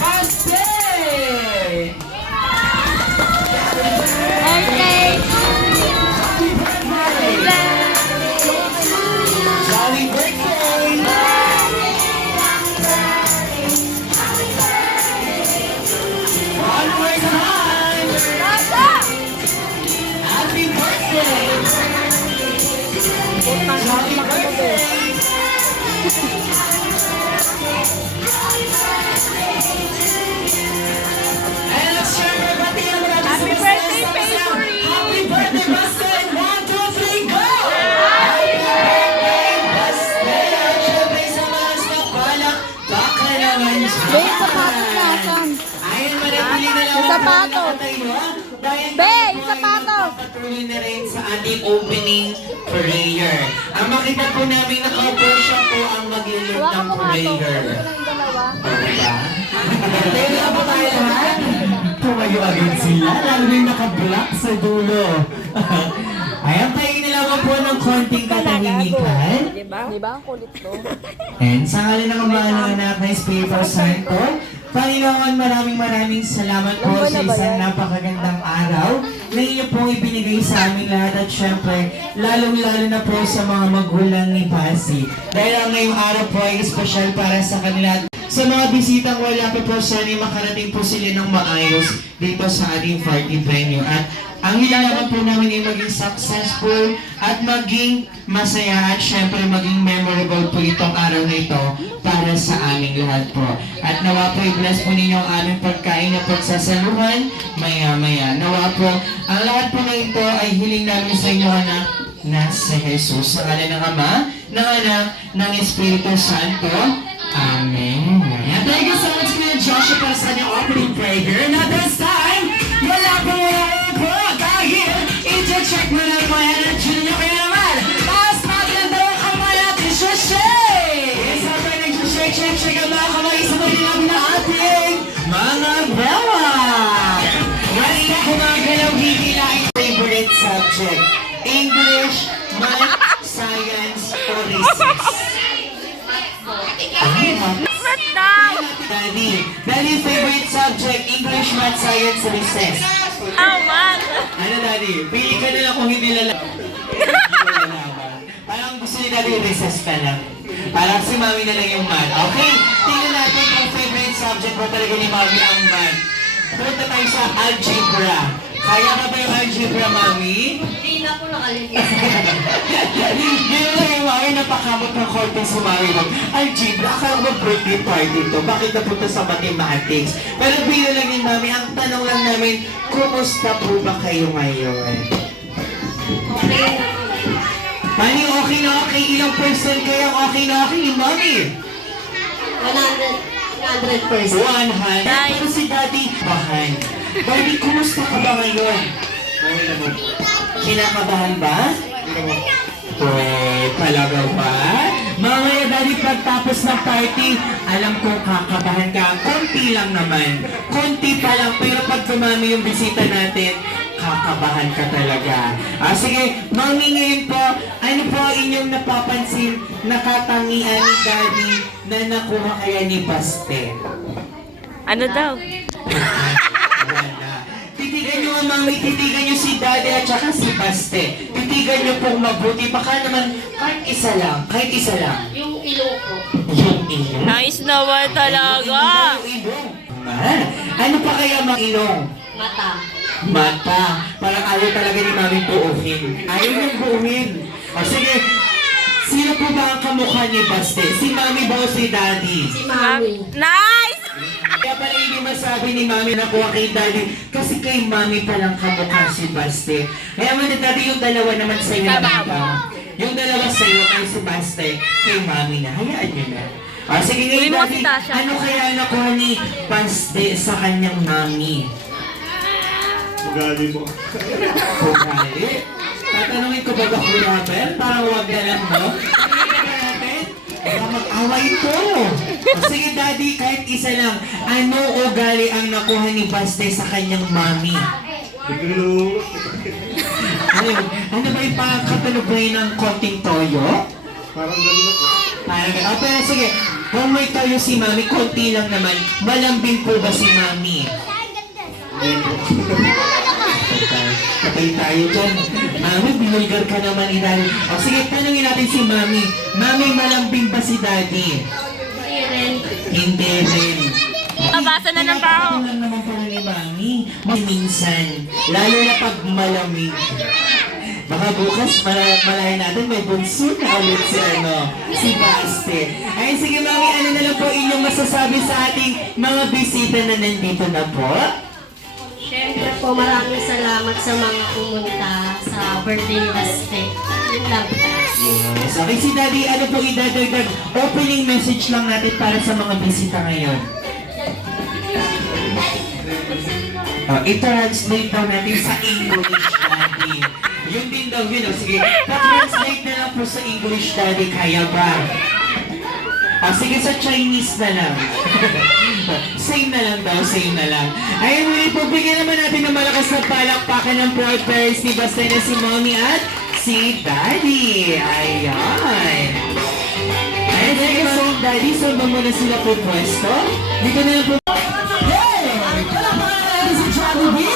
Baste! Birthday! Happy birthday! Jolly birthday! One more time! Happy birthday! Jolly birthday! And let's share our birthday naman natin Happy sa birthday, Basta. Favorite! Happy birthday, Basta! 1, 2, 3, go! Happy birthday, Basta! Siyempre sa mga sapalak, baka naman siya. Be, sapatos na, Sam. Ayun, manatili na lang Yung sapatos. Dahil Be, tayo yung po ay sapatos. magpapatuloy na rin sa ating opening prayer. Ang makita po namin nakaupo siya po ang maglulog Hawakan ng mo nga ito. prayer. Ito lang yung dalawa. Diba? Kaya po tayo lahat. Tumayo agad sila, lalo na yung naka-block sa dulo. Ayan, tayo nilaman po ng konting katahimikan. Diba? Diba? Ang kulit to. And sa ngalan ng Ama ng Anak na Espiritu Santo, Panginoon, maraming salamat po sa isang napakagandang araw na inyo pong ibinigay sa amin lahat at syempre, lalong-lalo na po sa mga magulang ni Pasi. Dahil ang ngayong araw po ay espesyal para sa kanila. Sa mga bisitang wala pa po, sana makarating po sila ng maayos dito sa ating party venue. At ang hilalaman po namin ay maging successful at maging masaya at syempre maging memorable po itong araw na ito para sa aming lahat po. At nawa po i-bless po ninyo ang aming pagkain na pagsasaluhan maya-maya. Nawa po, ang lahat po na ito ay hiling namin sa inyo anak na si Jesus. Sa ngalan ng Ama, ng Anak, ng Espiritu Santo. Amen. And thank you so much, Kuya Joshua, para sa kanyang opening prayer. Now this time, wala po po dahil i-check mo na po yan at yun nyo kaya naman. Taas natin ang dalawang kamay natin. Shake! Sabay nag-shake ang mga kamay sa mga namin na ating mga bawa. Basta gumagalaw, hihilain favorite subject. English, Math, Science, or Recess. Ba't daw? Daddy, favorite subject, English, Math, Science, Recess. Oh, man! Ano, Daddy? Pili ka na lang kung hindi lalaman. Parang gusto ni Daddy, recess ka lang. Parang si Mami na lang yung math. Okay, tingnan natin kung favorite subject mo talaga ni Mami ang math. Punta tayo sa algebra. Kaya ka ba yung algebra, Mami? Hindi na po nakalagay. Yun lang yung Mami, napakamot ng konti si Mami. Algebra, akala ko birthday party to. Bakit napunta sa mathematics? Pero bilo lang ni Mami, ang tanong lang namin, kumusta po ba kayo ngayon? Okay na po. Mami, okay na okay. Ilang percent kayang okay na okay ni Mami? 100%. 100. Pero si Daddy, bahan. Daddy, kumusta ka ba ngayon? Kinakabahan ba? Talaga ba? Mamaya, Daddy, pagtapos ng party, alam ko kakabahan ka. Konti lang naman. Konti pa lang. Pero pag dumami yung bisita natin, kakabahan ka talaga. Sige, Mami, ngayon po, ano po inyong napapansin na katangian ni Daddy na nakuha kaya ni Baste? Ano daw? Wala. Titigan nyo ang Mami, titigan nyo si Daddy at saka si Baste. Titigan nyo pong mabuti. Baka naman, kahit isa lang. Yung ilo ko. Yung ilong. Nice naman talaga! Yung ilong. Ano pa kaya mga ilong? Mata. Parang ayaw talaga ni Mami buuhin. Ayaw niyang buuhin. O sige, sino po ba ang kamukha ni Baste? Si Mami ba o si Daddy? Si Mami. Nice! Kaya pala hindi masabi ni Mami na kuha kay Daddy kasi kay Mami palang kamukha si Baste. Kaya man Daddy, yung dalawa naman sa'yo naman ba? Yung dalawa sa'yo kay si Baste, kay Mami na. Hayaan niyo na. Sige ngayon Uwi mo Daddy, si Tasha. ano kaya nakuha ni Baste sa kanyang Mami? Ugali mo. Ugali? Tatanungin ko ba Rapper? Parang huwag na lang, no? Baka mag-away ito. Sige, Daddy, kahit isa lang. Ano ugali ang nakuha ni Baste sa kanyang Mami? Ano ba yung pagkatalubay ng konting toyo? Parang gano'n ako. Parang, pero sige, kung may tayo si Mami, konti lang naman. Malambing po ba si Mami? Hindi po. Patay tayo dyan. Mami, binulgar ka naman ni Daddy. O sige, tanungin natin si Mami. Mami, malambing ba si Daddy? Hindi rin. Hindi rin. Nabasa na ng baho. Pinapakita lang naman pala ni Mami. Minsan, lalo na pag malamig. Baka bukas, malayan natin, may bunso na ulit si Baste. Ay, sige Mami, ano na lang po inyong masasabi sa ating mga bisita na nandito na po? Siyempre po, maraming salamat sa mga pumunta sa birthday ni Baste. Yun lang. Yes, okay, si Daddy, ano po idadagdag? Opening message lang natin para sa mga bisita ngayon. I-translate daw natin sa English, Daddy. Yun din daw yun. Sige, pa-translate na lang po sa English, Daddy. Kaya ba? Sige, sa Chinese na lang. Same na lang daw, same na lang. Ayun, muli po, bigyan naman natin ng malakas na palakpakan ng proud parents ni Baste na si Mommy at si Daddy. Ayan. Ayun, sige, so Daddy, so ba muna sila po pwesto? Dito na lang po. Hey! Palakpakan natin si Jollibee!